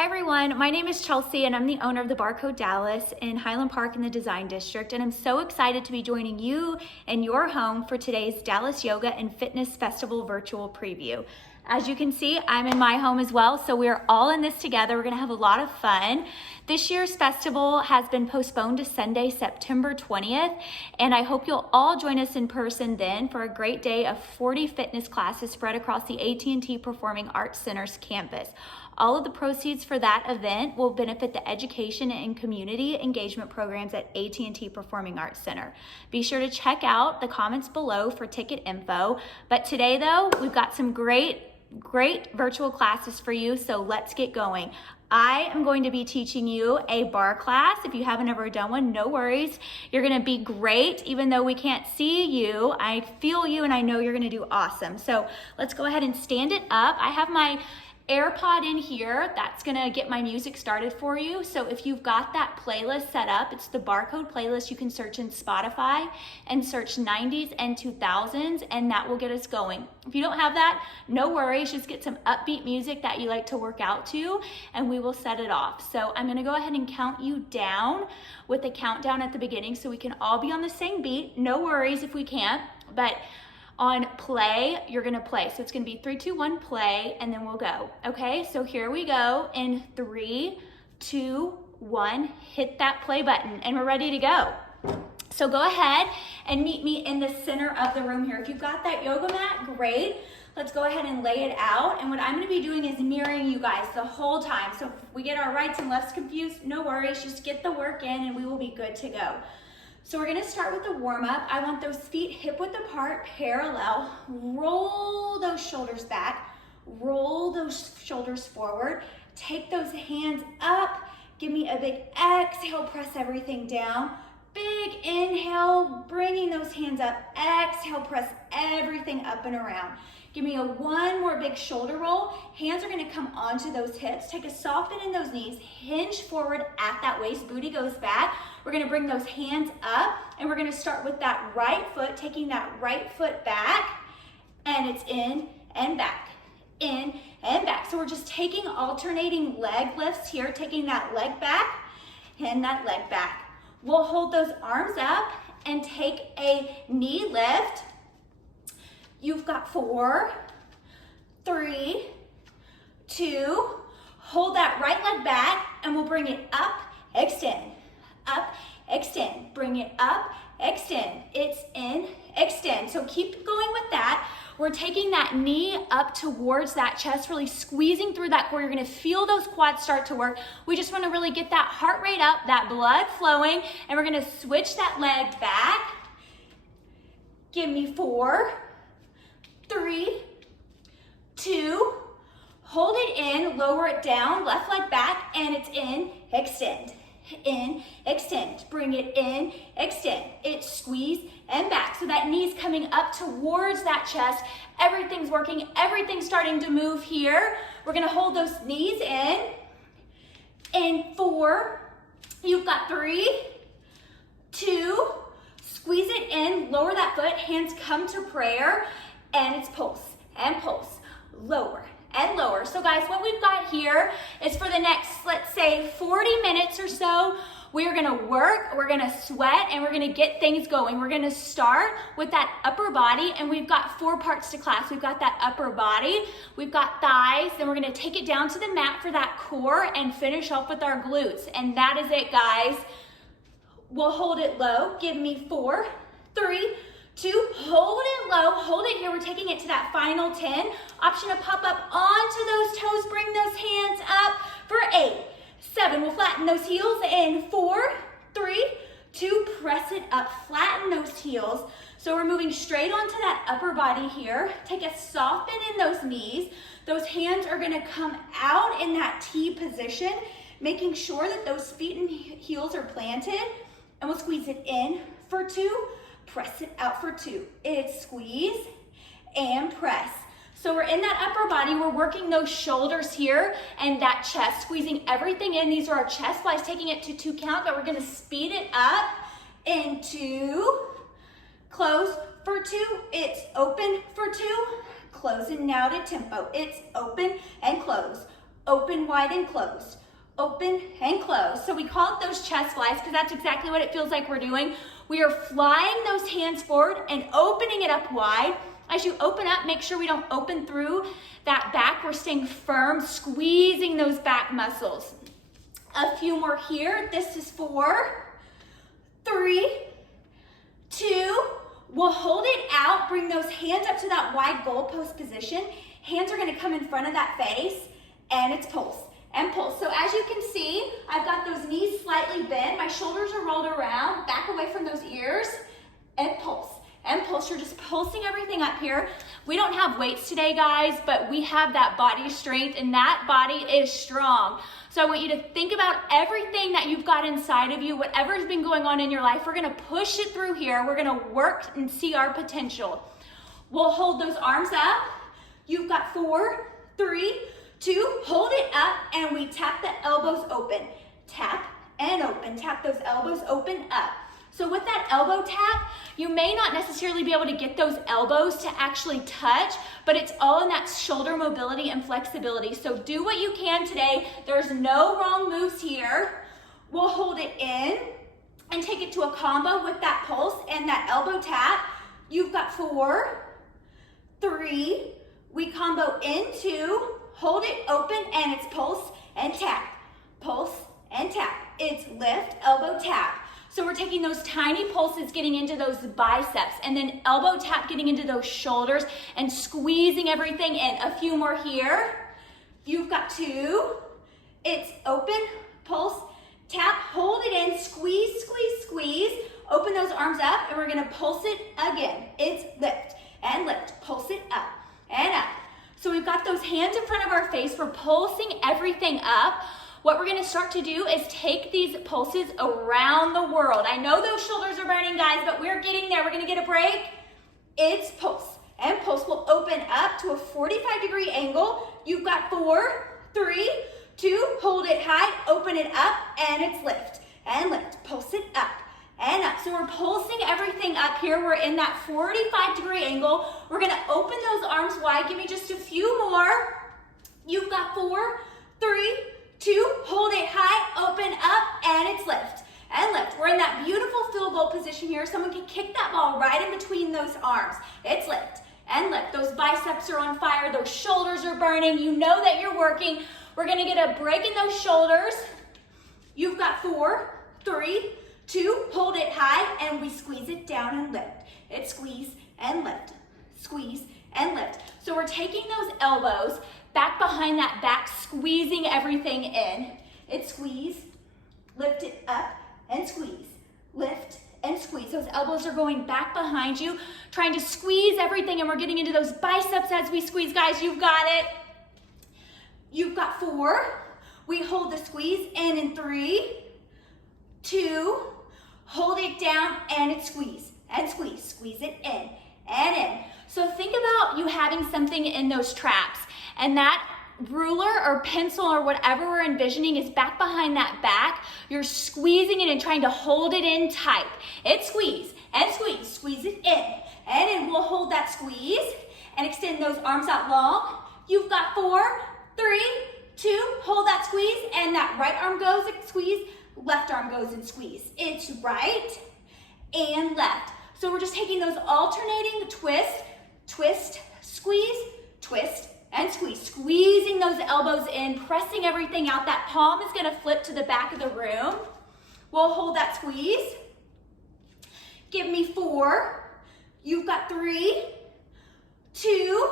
Hi everyone, my name is Chelsea and I'm the owner of the Barre Dallas in Highland Park in the Design District, and I'm so excited to be joining you in your home for today's Dallas Yoga and Fitness Festival virtual preview. As you can see, I'm in my home as well, so we're all in this together. We're gonna have a lot of fun. This year's festival has been postponed to Sunday, September 20th, and I hope you'll all join us in person then for a great day of 40 fitness classes spread across the AT&T Performing Arts Center's campus. All of the proceeds for that event will benefit the education and community engagement programs at AT&T Performing Arts Center. Be sure to check out the comments below for ticket info. But today though, we've got some great virtual classes for you, so let's get going. I am going to be teaching you a barre class. If you haven't ever done one, no worries. You're gonna be great, even though we can't see you. I feel you and I know you're gonna do awesome. So let's go ahead and stand it up. I have my AirPod in here, that's gonna get my music started for you. So if you've got that playlist set up, it's the barcode playlist. You can search in Spotify and search 90s and 2000s, and that will get us going. If you don't have that, no worries, just get some upbeat music that you like to work out to, and we will set it off. So I'm gonna go ahead and count you down with a countdown at the beginning so we can all be on the same beat. No worries if we can't, but on play, you're gonna play. So it's gonna be 3, 2, 1, play, and then we'll go. Okay, so here we go. In 3, 2, 1, hit that play button, and we're ready to go. So go ahead and meet me in the center of the room here. If you've got that yoga mat, great. Let's go ahead and lay it out. And what I'm gonna be doing is mirroring you guys the whole time. So if we get our rights and lefts confused, no worries, just get the work in and we will be good to go. So we're gonna start with the warm up. I want those feet hip width apart, parallel. Roll those shoulders back, roll those shoulders forward. Take those hands up. Give me a big exhale, press everything down. Big inhale, bringing those hands up. Exhale, press everything up and around. Give me one more big shoulder roll. Hands are gonna come onto those hips. Take a soft bend in those knees. Hinge forward at that waist. Booty goes back. We're gonna bring those hands up, and we're gonna start with that right foot, taking that right foot back, and it's in and back, in and back. So we're just taking alternating leg lifts here, taking that leg back and that leg back. We'll hold those arms up and take a knee lift. You've got 4, 3, 2, hold that right leg back, and we'll bring it up, extend, up, extend, bring it up, extend, it's in, extend. So keep going with that. We're taking that knee up towards that chest, really squeezing through that core. You're gonna feel those quads start to work. We just wanna really get that heart rate up, that blood flowing, and we're gonna switch that leg back. Give me 4, 3, 2, hold it in, lower it down, left leg back, and it's in, extend, bring it in, extend, it's squeeze and back. So that knee's coming up towards that chest, everything's working, everything's starting to move here. We're gonna hold those knees in 4, you've got 3, 2, squeeze it in, lower that foot, hands come to prayer, and it's pulse, lower and lower. So guys, what we've got here is for the next, let's say 40 minutes or so, we're gonna work, we're gonna sweat, and we're gonna get things going. We're gonna start with that upper body, and we've got 4 parts to class. We've got that upper body, we've got thighs, then we're gonna take it down to the mat for that core and finish off with our glutes. And that is it, guys. We'll hold it low. Give me 4, 3, 2, hold it low, hold it here. We're taking it to that final 10. Option to pop up onto those toes, bring those hands up for 8, 7. We'll flatten those heels in 4, 3, 2, press it up, flatten those heels. So we're moving straight onto that upper body here. Take a soft bend in those knees. Those hands are gonna come out in that T position, making sure that those feet and heels are planted. And we'll squeeze it in for 2, press it out for 2. It's squeeze and press. So we're in that upper body, we're working those shoulders here and that chest, squeezing everything in. These are our chest flies, taking it to 2 count, but we're gonna speed it up in 2, close for 2, it's open for 2, close and now to tempo. It's open and close, open, wide, and closed, open and closed. So we call it those chest flies because that's exactly what it feels like we're doing. We are flying those hands forward and opening it up wide. As you open up, make sure we don't open through that back. We're staying firm, squeezing those back muscles. A few more here. This is 4, 3, 2. We'll hold it out. Bring those hands up to that wide goalpost position. Hands are going to come in front of that face, and it's pulse and pulse. So as you can see, I've got those knees slightly bent. My shoulders are rolled around, back away from those ears, and pulse. And pulse, you're just pulsing everything up here. We don't have weights today, guys, but we have that body strength, and that body is strong. So I want you to think about everything that you've got inside of you, whatever's been going on in your life. We're gonna push it through here. We're gonna work and see our potential. We'll hold those arms up. You've got 4, 3, 2, hold it up, and we tap the elbows open. Tap and open, tap those elbows open up. So with that elbow tap, you may not necessarily be able to get those elbows to actually touch, but it's all in that shoulder mobility and flexibility. So do what you can today. There's no wrong moves here. We'll hold it in and take it to a combo with that pulse and that elbow tap. You've got 4, 3, we combo into, hold it open, and it's pulse and tap, pulse and tap. It's lift, elbow, tap. So we're taking those tiny pulses, getting into those biceps, and then elbow tap, getting into those shoulders and squeezing everything in. A few more here. You've got 2. It's open, pulse, tap, hold it in, squeeze, squeeze, squeeze. Open those arms up, and we're gonna pulse it again. It's lift and lift, pulse it up and up. So we've got those hands in front of our face. We're pulsing everything up. What we're gonna start to do is take these pulses around the world. I know those shoulders are burning, guys, but we're getting there. We're gonna get a break. It's pulse, and pulse will open up to a 45-degree angle. You've got 4, 3, 2, hold it high, open it up, and it's lift, and lift. Pulse it up and up. So we're pulsing everything up here. We're in that 45-degree angle. We're gonna open those arms wide. Give me just a few more. You've got 4, 3, 2, hold it high, open up, and it's lift and lift. We're in that beautiful field goal position here. Someone can kick that ball right in between those arms. It's lift and lift. Those biceps are on fire. Those shoulders are burning. You know that you're working. We're gonna get a break in those shoulders. You've got 4, 3, 2, hold it high, and we squeeze it down and lift. It's squeeze and lift, squeeze and lift. So we're taking those elbows back behind that back, squeezing everything in. It's squeeze, lift it up, and squeeze, lift and squeeze. Those elbows are going back behind you, trying to squeeze everything, and we're getting into those biceps as we squeeze. Guys, you've got it. You've got 4. We hold the squeeze, and in 3, 2, hold it down, and it's squeeze and squeeze. Squeeze it in and in. So think about you having something in those traps, and that ruler or pencil or whatever we're envisioning is back behind that back. You're squeezing it and trying to hold it in tight. It's squeeze and squeeze. Squeeze it in and in. We'll hold that squeeze and extend those arms out long. You've got 4, 3, 2, hold that squeeze, and that right arm goes and squeeze, left arm goes and squeeze. It's right and left. So we're just taking those alternating twist, twist, squeeze, twist, and squeeze. Squeezing those elbows in, pressing everything out. That palm is gonna flip to the back of the room. We'll hold that squeeze. Give me 4. You've got 3, 2,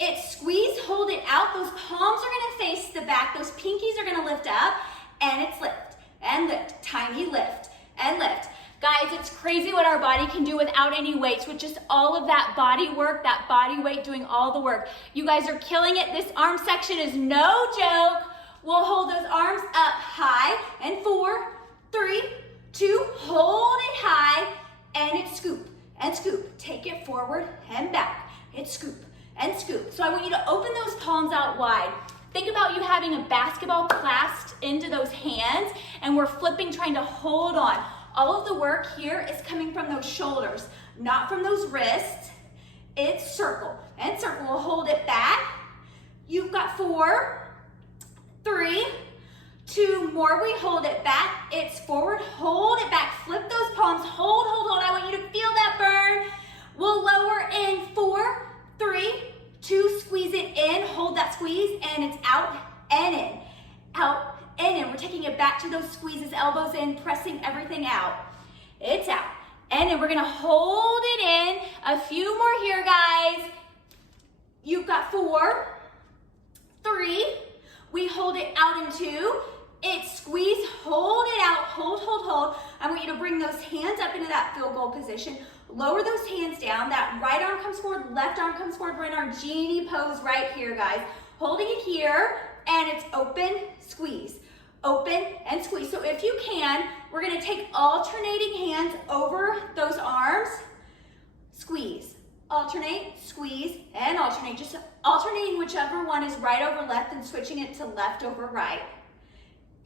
it's squeeze, hold it out. Those palms are gonna face the back. Those pinkies are gonna lift up, and it's lift and lift. Tiny lift and lift. Guys, it's crazy what our body can do without any weights, with just all of that body work, that body weight doing all the work. You guys are killing it. This arm section is no joke. We'll hold those arms up high, and 4, 3, 2, hold it high, and it's scoop and scoop. Take it forward and back. It's scoop and scoop. So I want you to open those palms out wide. Think about you having a basketball clasped into those hands, and we're flipping, trying to hold on. All of the work here is coming from those shoulders, not from those wrists. It's circle and circle. We'll hold it back. You've got 4, 3, 2 more. We hold it back. It's forward. Hold it back. Flip those palms. Hold, hold, hold. I want you to feel that burn. We'll lower in 4, 3, 2. Squeeze it in. Hold that squeeze, and it's out and in. Out and in. We're taking it back to those squeezes. Elbows in, pressing everything out. It's out. And then we're going to hold it in. A few more here, guys. You've got 4, 3. We hold it out in 2. It's squeeze, hold it out, hold, hold, hold. I want you to bring those hands up into that field goal position. Lower those hands down. That right arm comes forward, left arm comes forward. We're in our Genie Pose right here, guys. Holding it here, and it's open, squeeze. Open and squeeze. So if you can, we're gonna take alternating hands over those arms. Squeeze, alternate, squeeze, and alternate. Just alternating whichever one is right over left and switching it to left over right.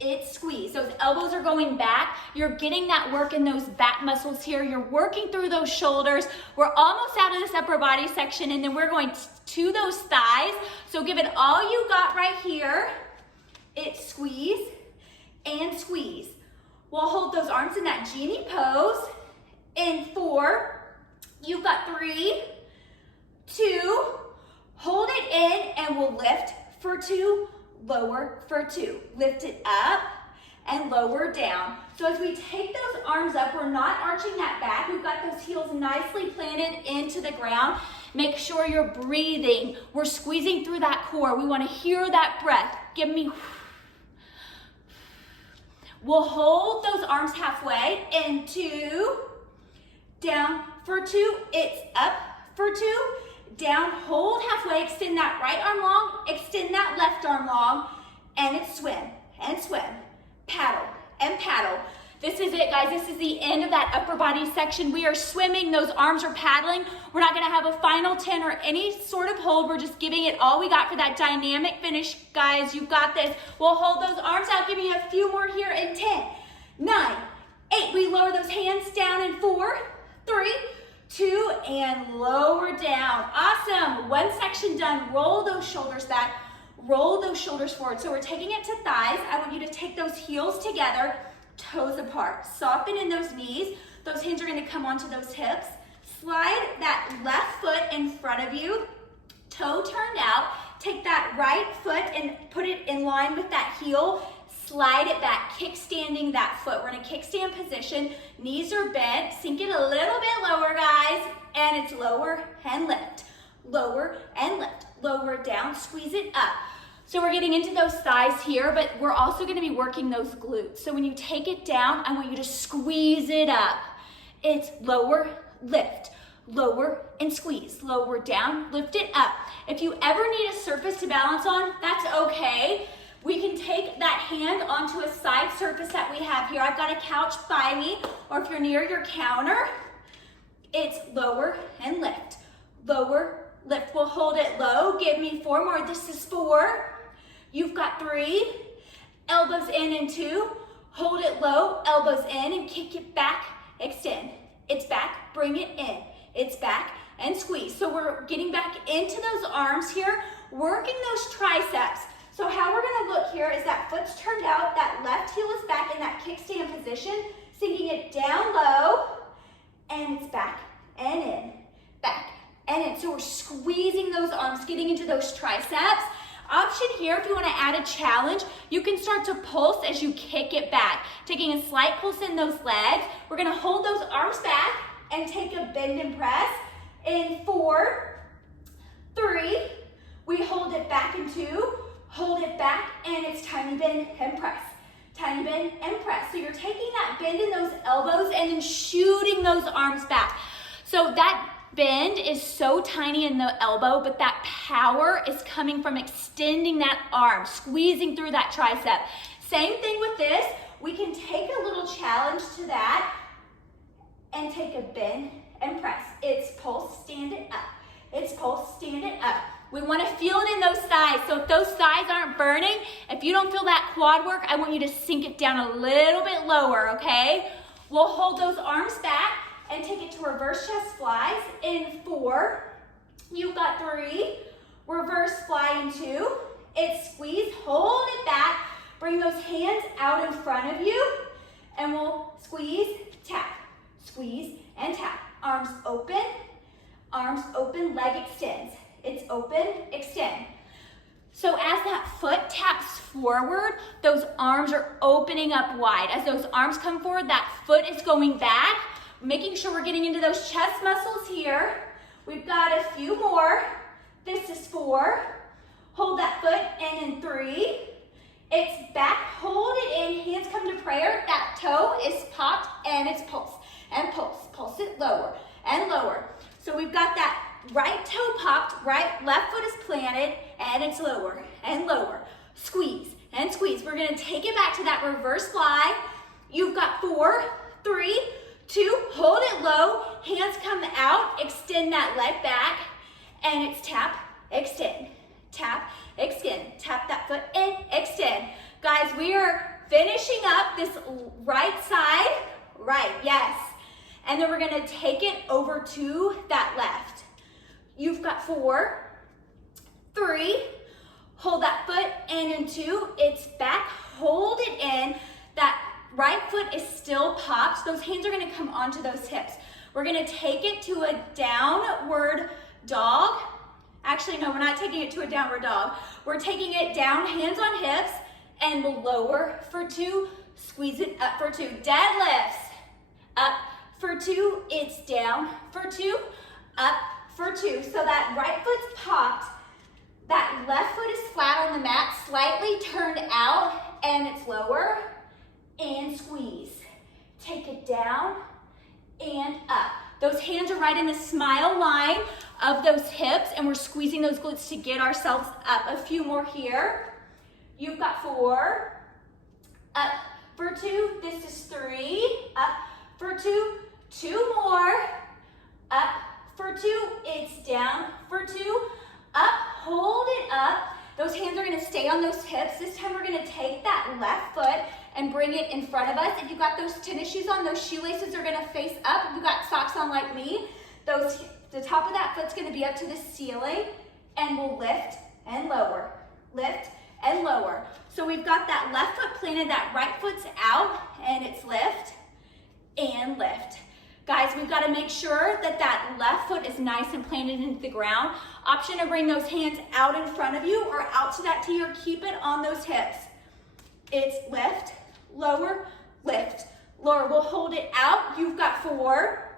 It's squeeze. Those elbows are going back. You're getting that work in those back muscles here. You're working through those shoulders. We're almost out of this upper body section, and then we're going to those thighs. So give it all you got right here. It's squeeze and squeeze. We'll hold those arms in that Genie Pose. In 4, you've got 3, 2, hold it in, and we'll lift for 2, lower for 2. Lift it up and lower down. So as we take those arms up, we're not arching that back. We've got those heels nicely planted into the ground. Make sure you're breathing. We're squeezing through that core. We want to hear that breath. Give me. We'll hold those arms halfway. In 2, down for 2. It's up for 2. Down, hold halfway, extend that right arm long, extend that left arm long, and it's swim and swim, paddle and paddle. This is it, guys. This is the end of that upper body section. We are swimming, those arms are paddling. We're not gonna have a final 10 or any sort of hold. We're just giving it all we got for that dynamic finish, guys. You've got this. We'll hold those arms out, give me a few more here in 10, 9, 8. We lower those hands down in 4, 3, 2, and lower down. Awesome. One section done. Roll those shoulders back. Roll those shoulders forward. So we're taking it to thighs. I want you to take those heels together, toes apart. Soften in those knees. Those hands are going to come onto those hips. Slide that left foot in front of you, toe turned out. Take that right foot and put it in line with that heel. Slide it back, kickstanding that foot. We're in a kickstand position. Knees are bent. Sink it a little bit lower, guys. And it's lower and lift. Lower and lift. Lower down, squeeze it up. So we're getting into those thighs here, but we're also gonna be working those glutes. So when you take it down, I want you to squeeze it up. It's lower, lift. Lower and squeeze. Lower down, lift it up. If you ever need a surface to balance on, that's okay. We can take that hand onto a side surface that we have here. I've got a couch by me, or if you're near your counter, it's lower and lift. Lower, lift. We'll hold it low. Give me 4 more. This is 4. You've got 3. Elbows in and 2. Hold it low. Elbows in and kick it back. Extend. It's back. Bring it in. It's back and squeeze. So we're getting back into those arms here, working those triceps. So how we're gonna look here is that foot's turned out, that left heel is back in that kickstand position, sinking it down low, and it's back and in, back and in. So we're squeezing those arms, getting into those triceps. Option here, if you wanna add a challenge, you can start to pulse as you kick it back. Taking a slight pulse in those legs. We're gonna hold those arms back and take a bend and press. In 4, 3, we hold it back in 2, hold it back, and it's tiny bend and press. Tiny bend and press. So you're taking that bend in those elbows and then shooting those arms back. So that bend is so tiny in the elbow, but that power is coming from extending that arm, squeezing through that tricep. Same thing with this. We can take a little challenge to that and take a bend and press. It's pulse, stand it up. It's pulse, stand it up. We want to feel it in those thighs. So if those thighs aren't burning, if you don't feel that quad work, I want you to sink it down a little bit lower, okay? We'll hold those arms back and take it to reverse chest flies. In 4, you've got 3, reverse fly in 2, It's squeeze, hold it back. Bring those hands out in front of you, and we'll squeeze, tap, squeeze, and tap. Arms open, leg extends. It's open, extend. So as that foot taps forward, those arms are opening up wide. As those arms come forward, that foot is going back, making sure we're getting into those chest muscles here. We've got a few more. This is 4. Hold that foot, and in 3. It's back, hold it in, hands come to prayer. That toe is popped, and it's pulse, and pulse. Pulse it lower and lower. So we've got that right toe popped, left foot is planted, and it's lower and lower. Squeeze and squeeze. We're gonna take it back to that reverse fly. You've got 4, 3, 2, hold it low, hands come out, extend that leg back, and it's tap, extend, tap, extend, tap that foot in, extend. Guys, we are finishing up this right side, right, yes. And then we're gonna take it over to that left. You've got 4, 3, hold that foot, and in 2, it's back, hold it in. That right foot is still popped. Those hands are gonna come onto those hips. We're gonna take it to a downward dog. Actually, no, we're not taking it to a downward dog. We're taking it down, hands on hips, and we'll lower for 2, squeeze it up for 2. Deadlifts, up for 2, it's down for 2, up for 2. So that right foot's popped, that left foot is flat on the mat, slightly turned out, and it's lower, and squeeze. Take it down and up. Those hands are right in the smile line of those hips, and we're squeezing those glutes to get ourselves up. A few more here. You've got 4, up for 2, this is 3, up for 2, 2 more, up for 2, it's down for 2, up, hold it up. Those hands are gonna stay on those hips. This time we're gonna take that left foot and bring it in front of us. If you've got those tennis shoes on, those shoelaces are gonna face up. If you've got socks on like me, the top of that foot's gonna be up to the ceiling, and we'll lift and lower, lift and lower. So we've got that left foot planted, that right foot's out, and it's lift and lift. Guys, we've got to make sure that that left foot is nice and planted into the ground. Option to bring those hands out in front of you or out to that T, or keep it on those hips. It's lift, lower, lift, lower. We'll hold it out. You've got 4,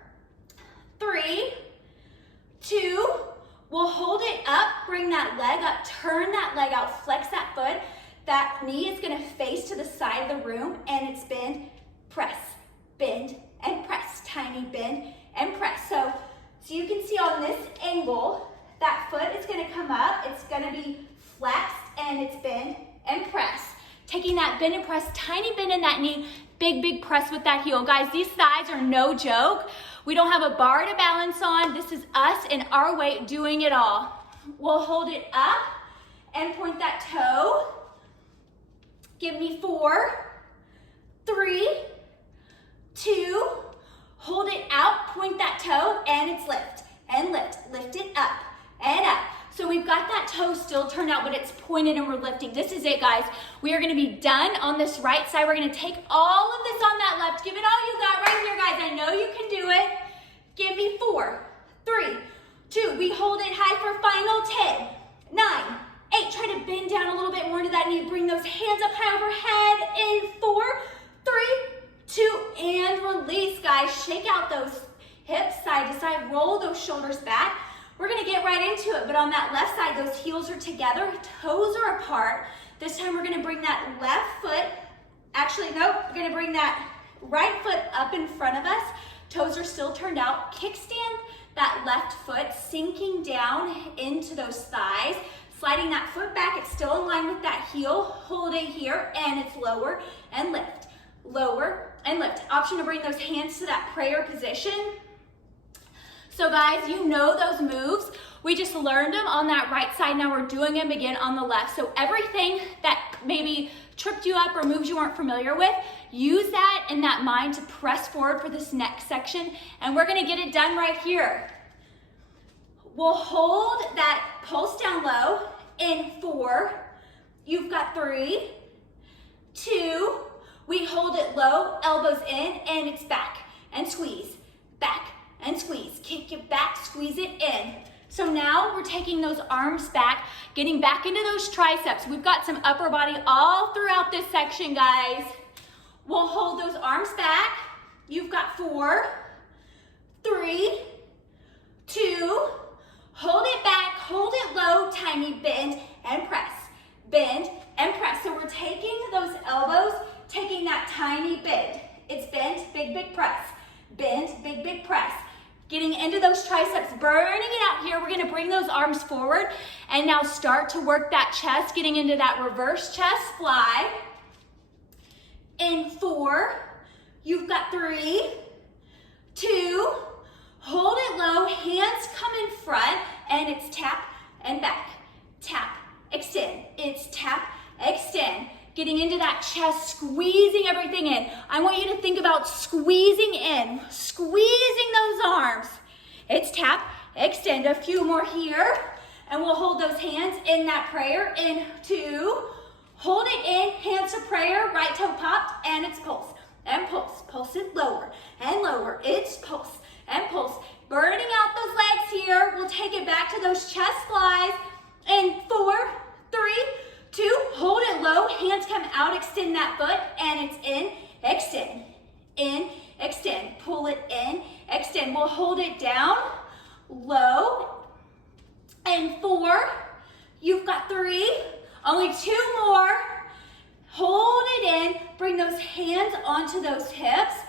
3, 2. We'll hold it up, bring that leg up, turn that leg out, flex that foot. That knee is gonna face to the side of the room, and it's bend, press, bend, and press. Tiny bend and press. So you can see on this angle, that foot is gonna come up, it's gonna be flexed, and it's bend and press. Taking that bend and press, tiny bend in that knee, big, big press with that heel. Guys, these thighs are no joke. We don't have a bar to balance on. This is us and our weight doing it all. We'll hold it up and point that toe. Give me 4, 3, 2, hold it out, point that toe, and it's lift and lift. Lift it up and up. So we've got that toe still turned out, but it's pointed and we're lifting. This is it, guys. We are gonna be done on this right side. We're gonna take all of this on that left. Give it all you got right here, guys. I know you can do it. Give me 4, 3, 2. We hold it high for final 10, 9, 8. Try to bend down a little bit more into that knee. Bring those hands up high overhead in 4, 3, 2, and release, guys. Shake out those hips side to side. Roll those shoulders back. We're gonna get right into it, but on that left side, those heels are together, toes are apart. This time we're gonna bring that left foot, actually, nope, we're gonna bring that right foot up in front of us. Toes are still turned out. Kickstand that left foot, sinking down into those thighs, sliding that foot back. It's still in line with that heel. Hold it here, and it's lower and lift, lower and lift. Option to bring those hands to that prayer position. So guys, you know those moves. We just learned them on that right side. Now we're doing them again on the left. So everything that maybe tripped you up or moves you weren't familiar with, use that in that mind to press forward for this next section. And we're gonna get it done right here. We'll hold that pulse down low in 4, You've got 3, 2, we hold it low, elbows in, and it's back and squeeze, back and squeeze. Kick it back, squeeze it in. So now we're taking those arms back, getting back into those triceps. We've got some upper body all throughout this section, guys. We'll hold those arms back. You've got 4, 3, 2, hold it back, hold it low, tiny bend and press. Bend and press. So we're taking those elbows, taking that tiny bend. It's bend, big, big press. Bend, big, big press. Getting into those triceps, burning it out here. We're gonna bring those arms forward and now start to work that chest, getting into that reverse chest fly. In 4, you've got 3, 2, hold it low, hands come in front, and it's tap and back, tap, extend. It's tap, extend. Getting into that chest, squeezing everything in. I want you to think about squeezing in, squeezing those arms. It's tap, extend. A few more here, and we'll hold those hands in that prayer. In 2, hold it in, hands to prayer, right toe popped, and it's pulse, and pulse. Pulse it lower, and lower. It's pulse, and pulse. Burning out those legs here. We'll take it back to those chest flies. In 4, 3, 2, hold it low, hands come out, extend that foot, and it's in, extend, pull it in, extend. We'll hold it down, low, and 4, you've got 3, only 2 more, hold it in, bring those hands onto those hips,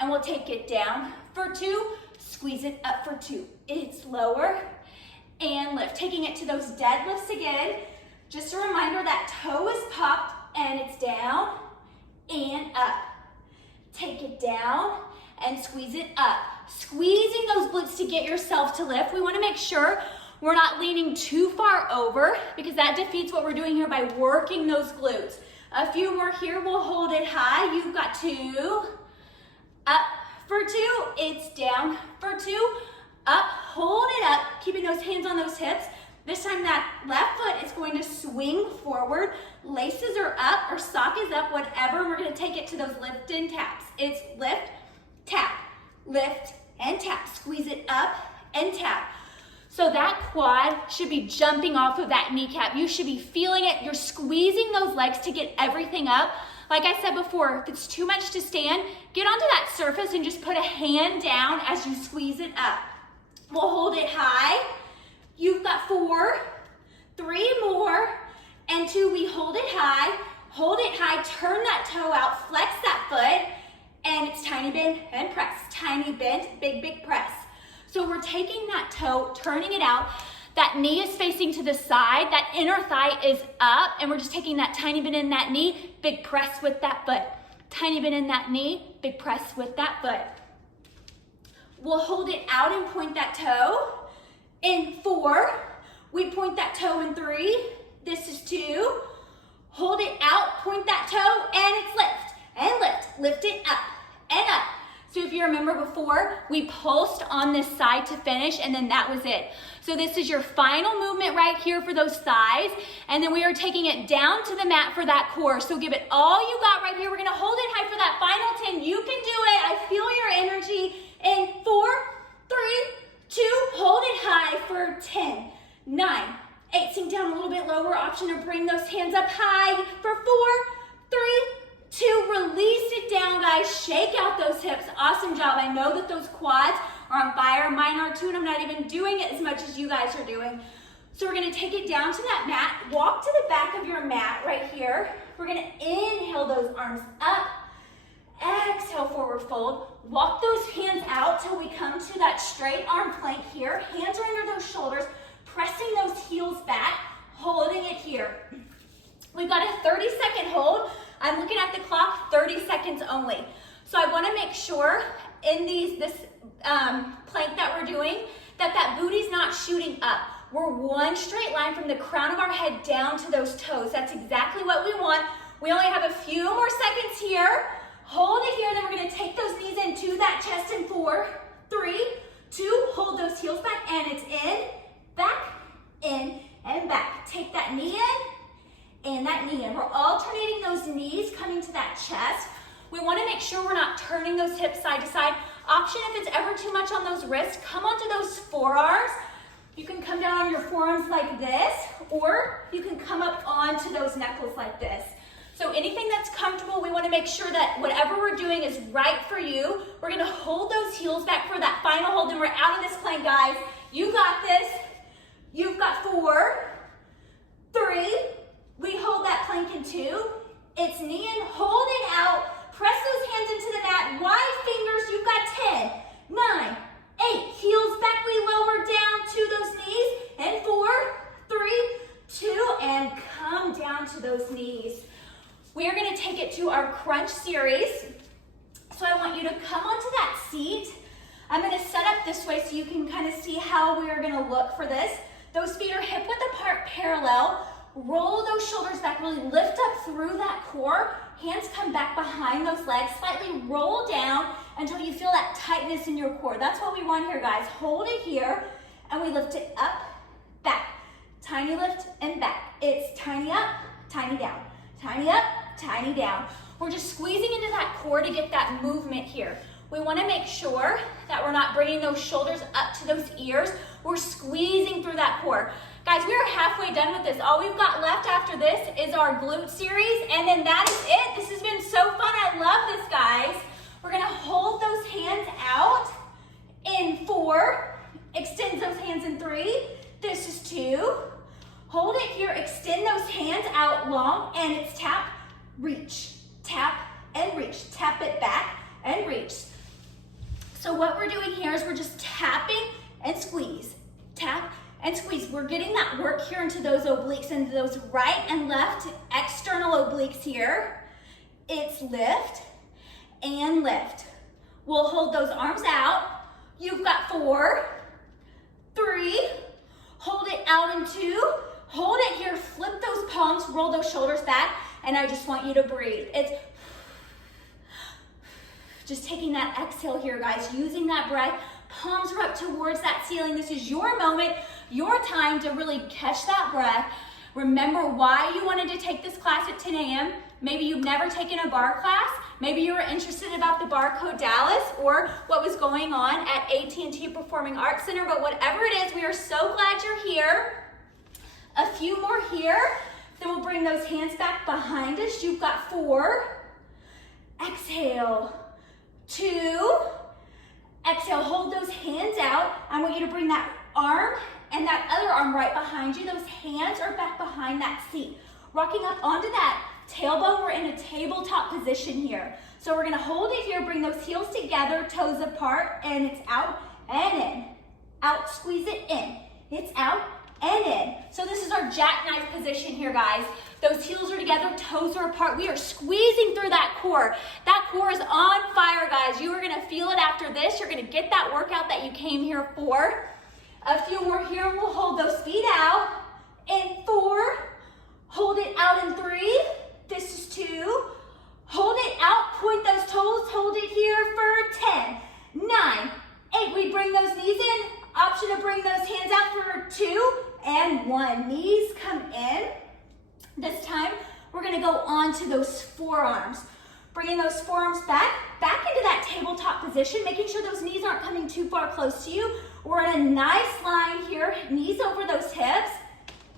and we'll take it down for 2, squeeze it up for 2. It's lower, and lift. Taking it to those deadlifts again. Just a reminder that toe is popped and it's down and up. Take it down and squeeze it up. Squeezing those glutes to get yourself to lift. We want to make sure we're not leaning too far over because that defeats what we're doing here by working those glutes. A few more here. We'll hold it high. You've got 2. Up for 2. It's down for 2. Up. Hold it up. Keeping those hands on those hips. This time that left foot is going to swing forward. Laces are up or sock is up, whatever. We're going to take it to those lift and taps. It's lift, tap, lift, and tap. Squeeze it up and tap. So that quad should be jumping off of that kneecap. You should be feeling it. You're squeezing those legs to get everything up. Like I said before, if it's too much to stand, get onto that surface and just put a hand down as you squeeze it up. We'll hold it high. You've got 4, 3 more, and 2, we hold it high, turn that toe out, flex that foot, and it's tiny bend and press, tiny bend, big, big press. So we're taking that toe, turning it out, that knee is facing to the side, that inner thigh is up, and we're just taking that tiny bend in that knee, big press with that foot. Tiny bend in that knee, big press with that foot. We'll hold it out and point that toe. In 4, we point that toe. In 3, this is 2. Hold it out, point that toe, and it's lift, and lift. Lift it up, and up. So if you remember before, we pulsed on this side to finish, and then that was it. So this is your final movement right here for those thighs, and then we are taking it down to the mat for that core. So give it all you got right here. We're gonna hold it high for that final 10. You can do it. I feel your energy. In 4, 3, 2, hold it high for 10, 9, 8, sink down a little bit lower, option to bring those hands up high for 4, 3, 2, release it down, guys, shake out those hips, awesome job. I know that those quads are on fire, mine are too, and I'm not even doing it as much as you guys are doing. So we're gonna take it down to that mat, walk to the back of your mat right here. We're gonna inhale those arms up, exhale, forward fold. Walk those hands out till we come to that straight arm plank here. Hands are under those shoulders, pressing those heels back, holding it here. We've got a 30-second hold. I'm looking at the clock, 30 seconds only. So I wanna make sure in this plank that we're doing, that booty's not shooting up. We're one straight line from the crown of our head down to those toes. That's exactly what we want. We only have a few more seconds here. Hold it here, then we're gonna take those knees into that chest in 4, 3, 2, hold those heels back, and it's in, and back. Take that knee and that knee in. We're alternating those knees coming to that chest. We want to make sure we're not turning those hips side to side. Option if it's ever too much on those wrists, come onto those forearms. You can come down on your forearms like this, or you can come up onto those knuckles like this. So anything that's comfortable, we want to make sure that whatever we're doing is right for you. We're going to hold those heels back for that final hold, and we're out of this plank, guys. You got this. You've got 4, 3. We hold that plank in 2. It's knee in, hold it out. Press those hands into the mat. Wide fingers, you've got 10, 9, 8. Heels back, we lower down to those knees. And 4, 3, 2, and come down to those knees. We are going to take it to our crunch series. So I want you to come onto that seat. I'm going to set up this way so you can kind of see how we are going to look for this. Those feet are hip width apart, parallel. Roll those shoulders back, really lift up through that core. Hands come back behind those legs, slightly roll down until you feel that tightness in your core. That's what we want here, guys. Hold it here, and we lift it up, back. Tiny lift and back. It's tiny up, tiny down. Tiny up, tiny down. We're just squeezing into that core to get that movement here. We want to make sure that we're not bringing those shoulders up to those ears. We're squeezing through that core. Guys, we are halfway done with this. All we've got left after this is our glute series, and then that is it. This has been so fun. I love this, guys. We're going to hold those hands out in 4. Extend those hands in 3. This is 2. Hold it here. Extend those hands out long, and it's tap, reach, tap, and reach. Tap it back and reach. So what we're doing here is we're just tapping and squeeze. Tap and squeeze. We're getting that work here into those obliques, into those right and left external obliques here. It's lift and lift. We'll hold those arms out. You've got 4, 3, hold it out in 2, hold it here, flip those palms, roll those shoulders back, and I just want you to breathe. It's just taking that exhale here, guys, using that breath. Palms are up towards that ceiling. This is your moment, your time to really catch that breath. Remember why you wanted to take this class at 10 a.m. Maybe you've never taken a barre class. Maybe you were interested about the Barre Dallas or what was going on at AT&T Performing Arts Center, but whatever it is, we are so glad you're here. A few more here. Then we'll bring those hands back behind us. You've got 4. Exhale. 2. Exhale, hold those hands out. I want you to bring that arm and that other arm right behind you. Those hands are back behind that seat. Rocking up onto that tailbone. We're in a tabletop position here. So we're gonna hold it here, bring those heels together, toes apart, and it's out and in. Out, squeeze it in. It's out and in. So this is our jackknife position here, guys. Those heels are together, toes are apart. We are squeezing through that core. That core is on fire, guys. You are gonna feel it after this. You're gonna get that workout that you came here for. A few more here, we'll hold those feet out. In 4, hold it out in 3. This is 2. Hold it out, point those toes, hold it here for 10, 9, 8. We bring those knees in. Option to bring those hands out for 2 and 1. Knees come in. This time, we're gonna go on to those forearms. Bringing those forearms back into that tabletop position, making sure those knees aren't coming too far close to you. We're in a nice line here, knees over those hips,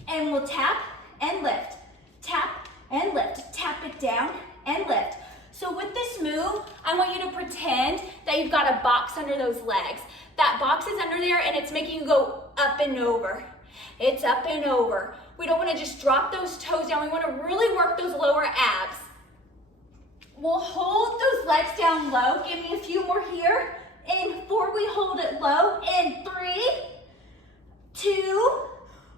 and we'll tap and lift. Tap and lift. Tap it down and lift. So with this move, I want you to pretend that you've got a box under those legs. That box is under there and it's making you go up and over. It's up and over. We don't want to just drop those toes down. We want to really work those lower abs. We'll hold those legs down low. Give me a few more here. In 4, we hold it low. In 3, 2,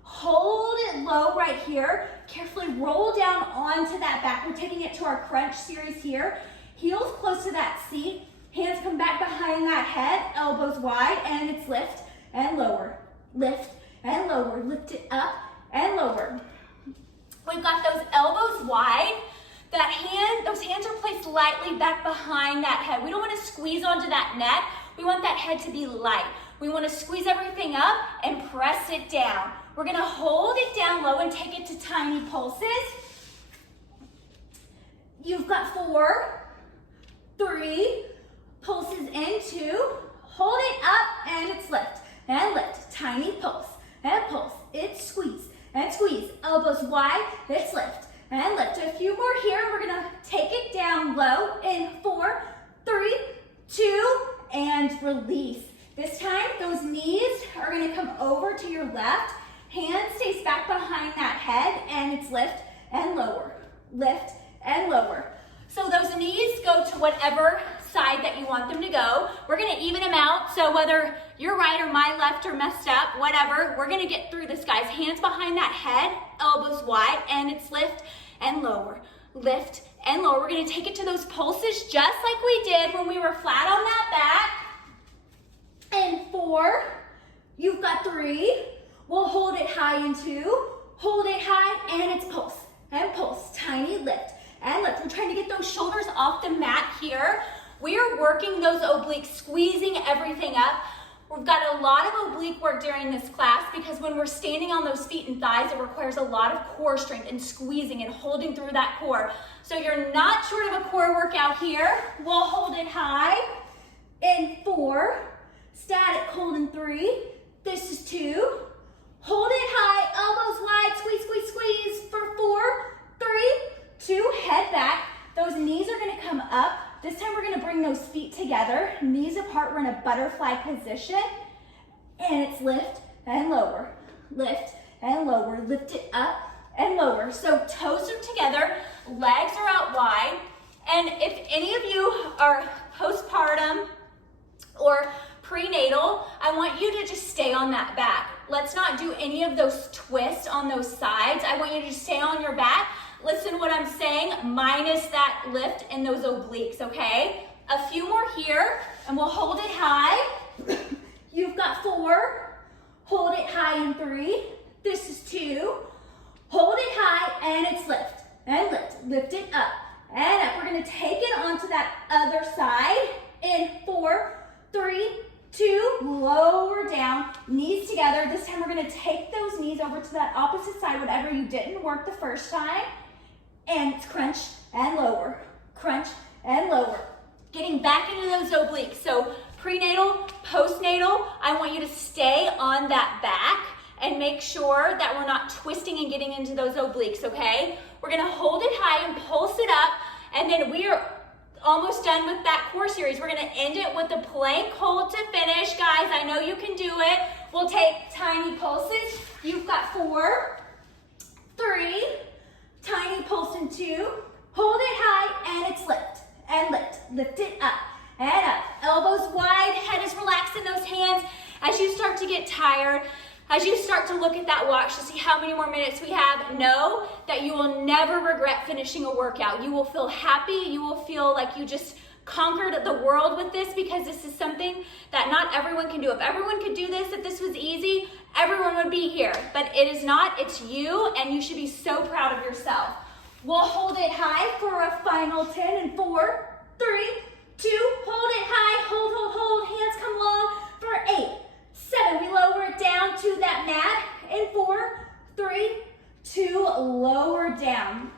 hold it low right here. Carefully roll down onto that back. We're taking it to our crunch series here. Heels close to that seat. Hands come back behind that head. Elbows wide, and it's lift and lower. Lift and lower. Lift it up and lower. We've got those elbows wide. Those hands are placed lightly back behind that head. We don't want to squeeze onto that neck. We want that head to be light. We want to squeeze everything up and press it down. We're going to hold it down low and take it to tiny pulses. You've got 4, 3, pulses in, 2, hold it up, and it's lift, and lift, tiny pulse, and pulse, it's squeeze, and squeeze, elbows wide, it's lift, and lift. A few more here, we're gonna take it down low in 4, 3, 2, and release. This time, those knees are gonna come over to your left, hand stays back behind that head, and it's lift and lower, lift and lower. So those knees go to whatever side that you want them to go. We're gonna even them out, so whether your right or my left are messed up, whatever, we're gonna get through this, guys. Hands behind that head, elbows wide, and it's lift and lower, lift and lower. We're gonna take it to those pulses just like we did when we were flat on that back. And 4, you've got 3, we'll hold it high in 2, hold it high, and it's pulse, and pulse, tiny lift, and lift. We're trying to get those shoulders off the mat here. We are working those obliques, squeezing everything up. We've got a lot of oblique work during this class because when we're standing on those feet and thighs, it requires a lot of core strength and squeezing and holding through that core. So you're not short of a core workout here. We'll hold it high in 4, static hold in 3, this is 2, hold it high, elbows wide, squeeze, squeeze, squeeze for 4, 3, 2, head back. Those knees are gonna come up. This time we're gonna bring those feet together, knees apart, we're in a butterfly position, and it's lift and lower, lift and lower, lift it up and lower. So toes are together, legs are out wide, and if any of you are postpartum or prenatal, I want you to just stay on that back. Let's not do any of those twists on those sides. I want you to just stay on your back. Listen to what I'm saying, minus that lift and those obliques, okay? A few more here, and we'll hold it high. You've got 4, hold it high in 3, this is 2, hold it high, and it's lift, and lift it up, and up. We're gonna take it onto that other side in 4, 3, 2, lower down, knees together. This time we're gonna take those knees over to that opposite side, whatever you didn't work the first time, and it's crunch and lower, crunch and lower. Getting back into those obliques. So prenatal, postnatal, I want you to stay on that back and make sure that we're not twisting and getting into those obliques, okay? We're gonna hold it high and pulse it up, and then we are almost done with that core series. We're gonna end it with a plank hold to finish. Guys, I know you can do it. We'll take tiny pulses. You've got 4, 3, tiny pulse in 2, hold it high, and it's lift, and lift it up, and up. Elbows wide, head is relaxed in those hands. As you start to get tired, as you start to look at that watch to see how many more minutes we have, know that you will never regret finishing a workout. You will feel happy, you will feel like you just conquered the world with this, because this is something that not everyone can do. If everyone could do this, if this was easy, everyone would be here, but it is not. It's you, and you should be so proud of yourself. We'll hold it high for a final 10 and 4, 3, 2, hold it high, hold, hands come long for 8, 7, we lower it down to that mat in 4, 3, 2, lower down.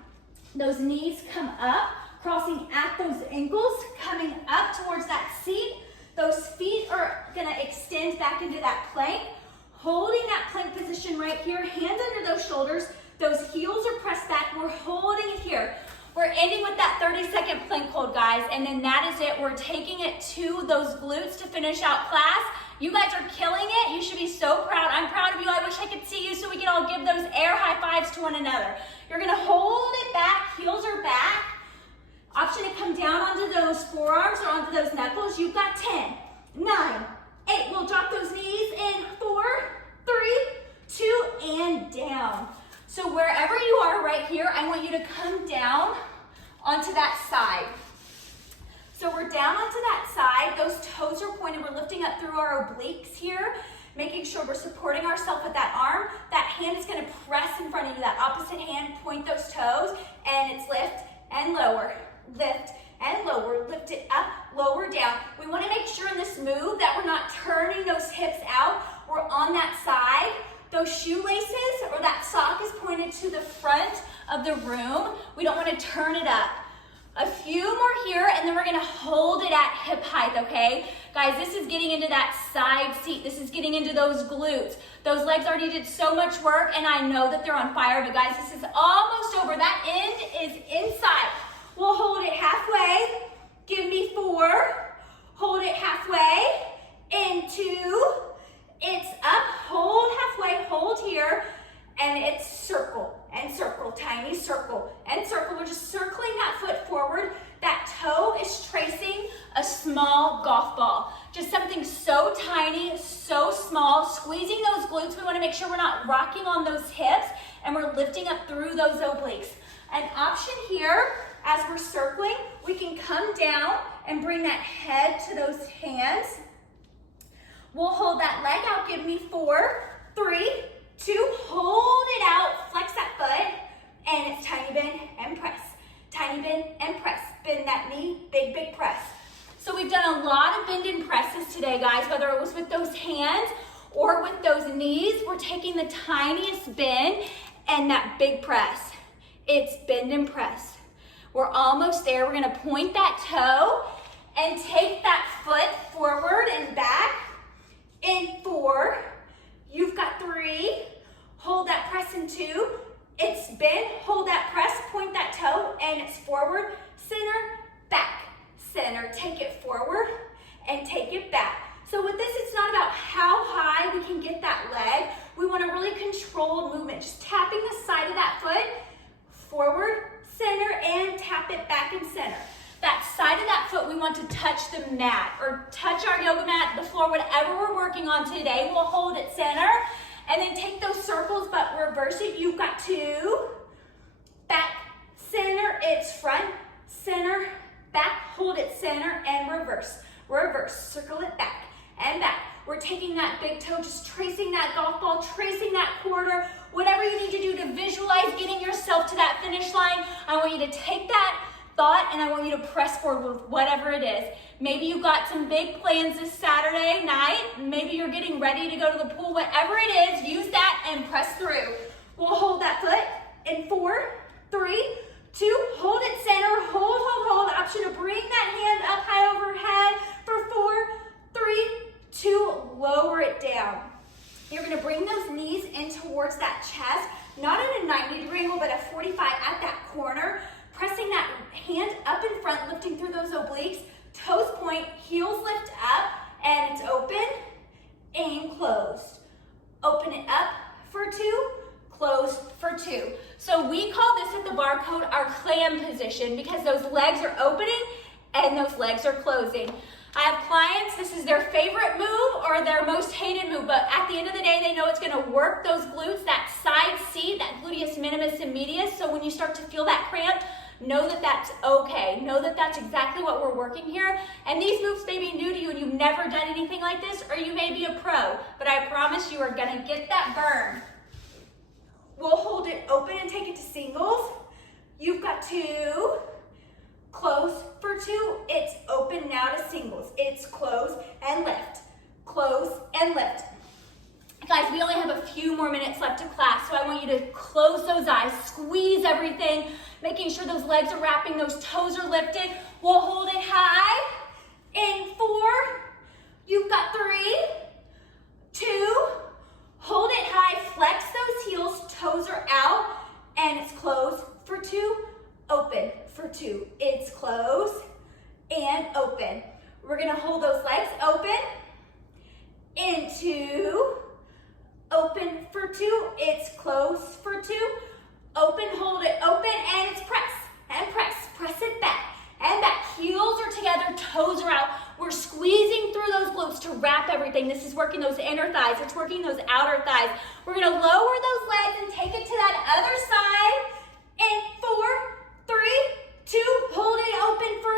Those knees come up, crossing at those ankles, coming up towards that seat. Those feet are gonna extend back into that plank. Holding that plank position right here, hands under those shoulders, those heels are pressed back, we're holding it here. We're ending with that 30-second plank hold, guys, and then that is it. We're taking it to those glutes to finish out class. You guys are killing it. You should be so proud. I'm proud of you. I wish I could see you so we can all give those air high fives to one another. You're gonna hold it back, heels are back. Option to come down onto those forearms or onto those knuckles. You've got 10, 9, 8. We'll drop those knees in 4, 3, 2, and down. So wherever you are right here, I want you to come down onto that side. So we're down onto that side. Those toes are pointed. We're lifting up through our obliques here, making sure we're supporting ourselves with that arm. That hand is gonna press in front of you. That opposite hand, point those toes, and it's lift and lower, lift and lower, lift it up, lower down. We wanna make sure in this move that we're not turning those hips out. We're on that side. Those shoelaces or that sock is pointed to the front of the room. We don't want to turn it up. A few more here, and then we're gonna hold it at hip height, okay? Guys, this is getting into that side seat. This is getting into those glutes. Those legs already did so much work, and I know that they're on fire, but guys, this is almost over. That end is inside. We'll hold it halfway. Give me 4. Hold it halfway. And 2. It's up. Hold halfway. Hold here. And it's circle and circle, tiny circle and circle. We're just circling that foot forward. That toe is tracing a small golf ball. Just something so tiny, so small, squeezing those glutes. We want to make sure we're not rocking on those hips and we're lifting up through those obliques. An option here, as we're circling, we can come down and bring that head to those hands. We'll hold that leg out. Give me 4, 3, 2, hold it out, flex that foot, and it's tiny bend and press. Tiny bend and press. Bend that knee, big, big press. So we've done a lot of bend and presses today, guys, whether it was with those hands or with those knees. We're taking the tiniest bend and that big press. It's bend and press. We're almost there. We're gonna point that toe and take that foot forward and back. In 4, you've got 3, hold that press in 2, it's bend, hold that press, point that toe, and it's forward, center, back, center. Take it forward and take it back. So with this, it's not about how high we can get that leg. We want a really controlled movement, just tapping the side of that foot, forward, center, and tap it back and center. That side of that foot, we want to touch the mat or touch our yoga mat, the floor, whatever we're working on today. We'll hold it center and then take those circles, but reverse it. You've got 2, back, center, it's front, center, back, hold it center, and reverse. Reverse, circle it back and back. We're taking that big toe, just tracing that golf ball, tracing that quarter, whatever you need to do to visualize getting yourself to that finish line. I want you to take that thought and I want you to press forward with whatever it is. Maybe you've got some big plans this Saturday night. Maybe you're getting ready to go to the pool. Whatever it is, use that and press through. We'll hold that foot in 4, 3, 2, hold it center, hold, hold, hold. Option to bring that hand up high overhead for 4, 3, 2, lower it down. You're gonna bring those knees in towards that chest, not at a 90-degree angle, but a 45 at that corner. Pressing that hand up in front, lifting through those obliques, toes point, heels lift up, and it's open and closed. Open it up for 2, closed for 2. So we call this at the barcode our clam position because those legs are opening and those legs are closing. I have clients, this is their favorite move or their most hated move, but at the end of the day, they know it's gonna work those glutes, that side seat, that gluteus minimus and medius. So when you start to feel that cramp, know that that's okay. Know that that's exactly what we're working here. And these moves may be new to you and you've never done anything like this, or you may be a pro, but I promise you are gonna get that burn. We'll hold it open and take it to singles. You've got 2, close for 2. It's open now to singles. It's close and lift, close and lift. Guys, we only have a few more minutes left to class, so I want you to close those eyes, squeeze everything, making sure those legs are wrapping, those toes are lifted. We'll hold it high. In 4, you've got 3, 2, hold it high, flex those heels, toes are out, and it's closed for 2, open for 2. It's closed and open. We're gonna hold those legs open, into, open for 2, it's closed for 2, open, hold it open, and it's press, and press it back, and back. Heels are together, toes are out. We're squeezing through those glutes to wrap everything. This is working those inner thighs, it's working those outer thighs. We're gonna lower those legs and take it to that other side, in 4, 3, 2, hold it open for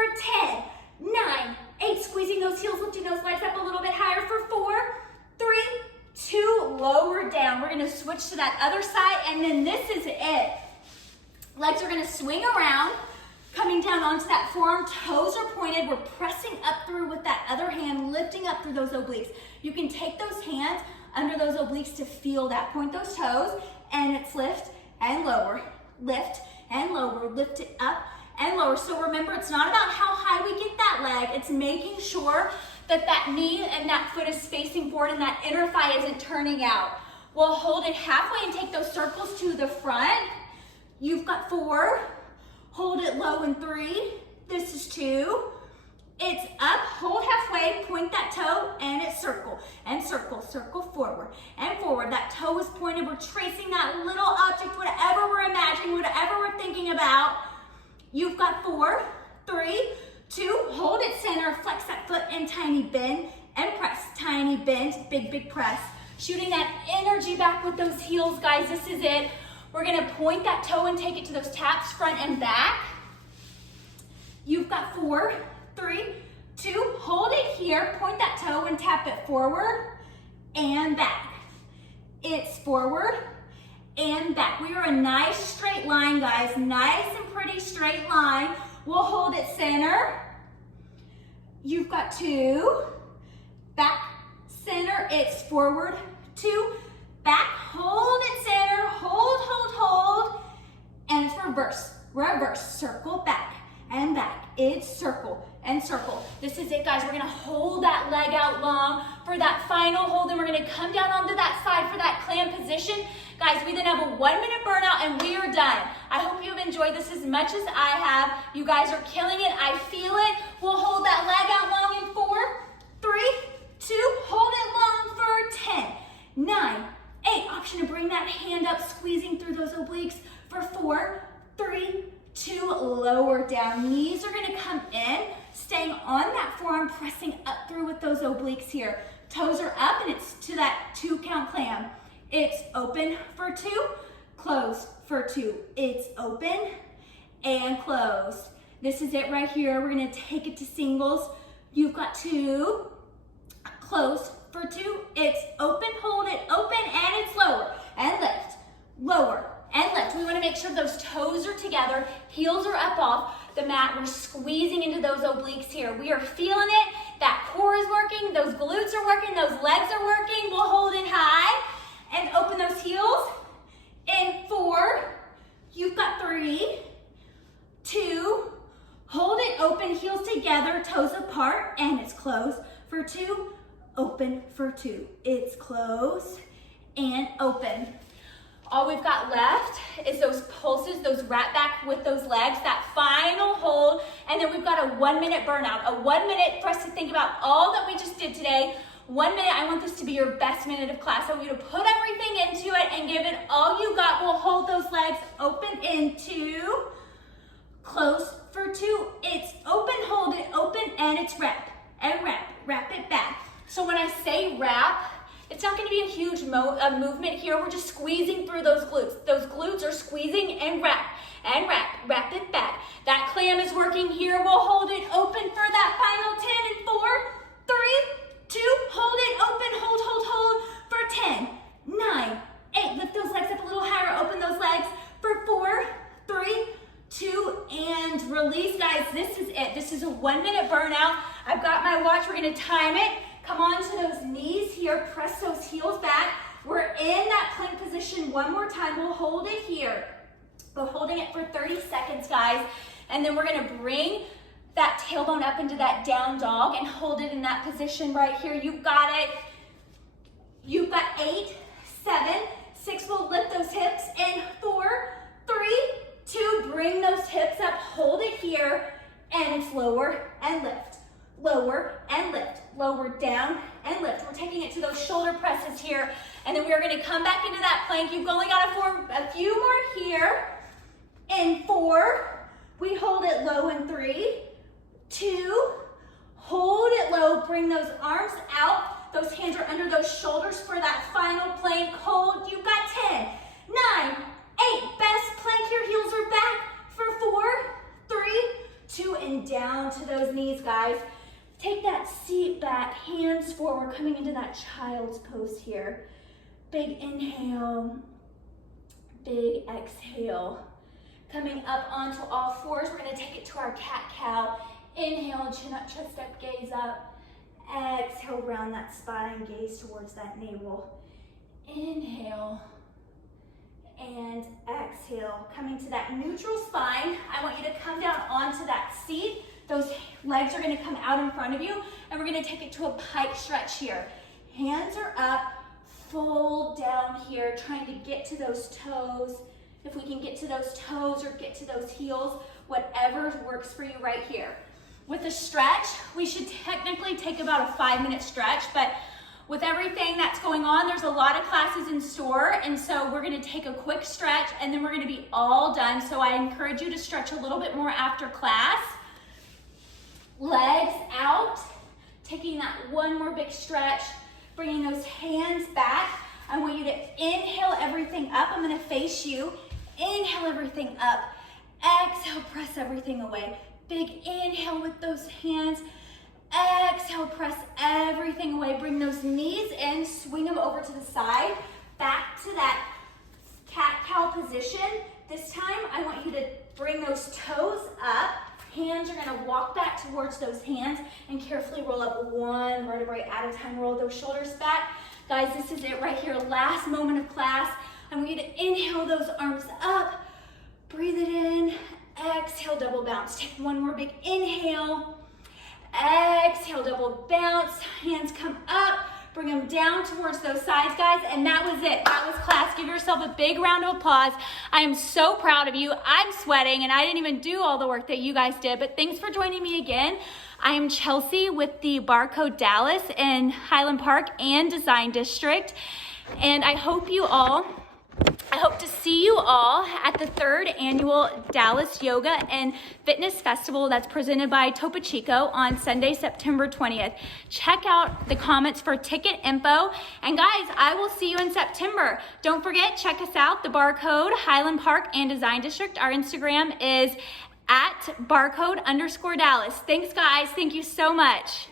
10, 9, 8, squeezing those heels, lifting those legs up a little bit higher for 4, 3, 2, lower down. We're gonna switch to that other side, and then this is it. Legs are gonna swing around, coming down onto that forearm, toes are pointed. We're pressing up through with that other hand, lifting up through those obliques. You can take those hands under those obliques to feel that. Point those toes, and it's lift and lower, lift and lower, lift it up and lower. So remember, it's not about how high we get that leg, it's making sure that that knee and that foot is facing forward and that inner thigh isn't turning out. We'll hold it halfway and take those circles to the front. You've got 4, hold it low in 3, this is 2, it's up, hold halfway, point that toe, and it's circle, and circle, circle forward, and forward. That toe is pointed, we're tracing that little object, whatever we're imagining, whatever we're thinking about. You've got 4, 3, 2, hold it center, flex that foot, and tiny bend, and press, tiny bend, big, big press. Shooting that energy back with those heels, guys, this is it. We're gonna point that toe and take it to those taps, front and back. You've got 4, 3, 2, hold it here, point that toe and tap it forward and back. It's forward and back. We are a nice straight line, guys, nice and pretty straight line. We'll hold it center. You've got 2, back, center, it's forward, 2, back, hold it center, hold, hold, hold, and it's reverse, reverse, circle, back, and back. It's circle and circle. This is it, guys. We're gonna hold that leg out long for that final hold, and we're gonna come down onto that side for that clam position. Guys, we then have a 1-minute burnout and we are done. I hope you've enjoyed this as much as I have. You guys are killing it. I feel it. We'll hold that leg out long in 4, 3, 2, hold it long for 10, 9, 8. Option to bring that hand up, squeezing through those obliques for 4, 3, 2, lower down. Knees are gonna come in, staying on that forearm, pressing up through with those obliques here. Toes are up and it's to that 2 count clam. It's open for 2, close for 2. It's open and close. This is it right here. We're gonna take it to singles. You've got 2, close for 2. It's open, hold it open, and it's lower and lift, lower and lift. We wanna make sure those toes are together, heels are up off the mat. We're squeezing into those obliques here. We are feeling it. That core is working, those glutes are working, those legs are working. We'll hold it high and open those heels. In 4, you've got 3, 2, hold it open, heels together, toes apart, and it's closed for 2, open for 2. It's closed and open. All we've got left is those pulses, those wrap back with those legs, that final hold, and then we've got a 1-minute burnout, a 1 minute for us to think about all that we just did today. 1 minute, I want this to be your best minute of class. I want you to put everything into it and give it all you got. We'll hold those legs open in 2, close for 2. It's open, hold it open, and it's wrap, and wrap, wrap it back. So when I say wrap, it's not gonna be a huge movement here. We're just squeezing through those glutes. Those glutes are squeezing and wrap, wrap it back. That clam is working here. We'll hold it open for that final 10 and 4, 3, 2, hold it open, hold, hold, hold for 10, 9, 8. Lift those legs up a little higher, open those legs for 4, 3, 2, and release, guys. This is it. This is a 1-minute burnout. I've got my watch. We're gonna time it. Come on to those knees here, press those heels back. We're in that plank position one more time. We'll hold it here. We're holding it for 30 seconds, guys. And then we're gonna bring that tailbone up into that down dog and hold it in that position right here. You've got it. You've got 8, 7, 6. We'll lift those hips in 4, 3, 2. Bring those hips up, hold it here, and it's lower and lift. Lower and lift, lower down and lift. We're taking it to those shoulder presses here, and then we are gonna come back into that plank. You've only gotta form a few more here. In 4, we hold it low in 3, 2, hold it low, bring those arms out. Those hands are under those shoulders for that final plank. Hold, you've got 10, 9, 8. Best plank here, heels are back for 4, 3, 2, and down to those knees, guys. Take that seat back, hands forward, coming into that child's pose here. Big inhale, big exhale. Coming up onto all fours, we're gonna take it to our cat-cow. Inhale, chin up, chest up, gaze up. Exhale, round that spine, gaze towards that navel. Inhale, and exhale. exhale, coming to that neutral spine. I want you to come down onto that seat. Those legs are gonna come out in front of you, and we're gonna take it to a pike stretch here. Hands are up, fold down here, trying to get to those toes. If we can get to those toes or get to those heels, whatever works for you right here. With the stretch, we should technically take about a 5-minute stretch, but with everything that's going on, there's a lot of classes in store, and so we're gonna take a quick stretch and then we're gonna be all done. So I encourage you to stretch a little bit more after class. Legs out, taking that one more big stretch, bringing those hands back. I want you to inhale everything up. I'm gonna face you. Inhale everything up. Exhale, press everything away. Big inhale with those hands. Exhale, press everything away. Bring those knees in, swing them over to the side. Back to that cat-cow position. This time, I want you to bring those toes up. Hands are gonna walk back towards those hands and carefully roll up one vertebrae at a time. Roll those shoulders back. Guys, this is it right here. Last moment of class. I want you to inhale those arms up. Breathe it in. Exhale, double bounce. Take one more big inhale. Exhale, double bounce. Hands come up. Bring them down towards those sides, guys. And that was it. That was class. Give yourself a big round of applause. I am so proud of you. I'm sweating, and I didn't even do all the work that you guys did. But thanks for joining me again. I am Chelsea with the Barre Dallas in Highland Park and Design District. And I hope to see you all at the 3rd annual Dallas Yoga and Fitness Festival that's presented by Topo Chico on Sunday, September 20th. Check out the comments for ticket info. And guys, I will see you in September. Don't forget, check us out, the barcode, Highland Park and Design District. Our Instagram is @barcode_Dallas. Thanks, guys. Thank you so much.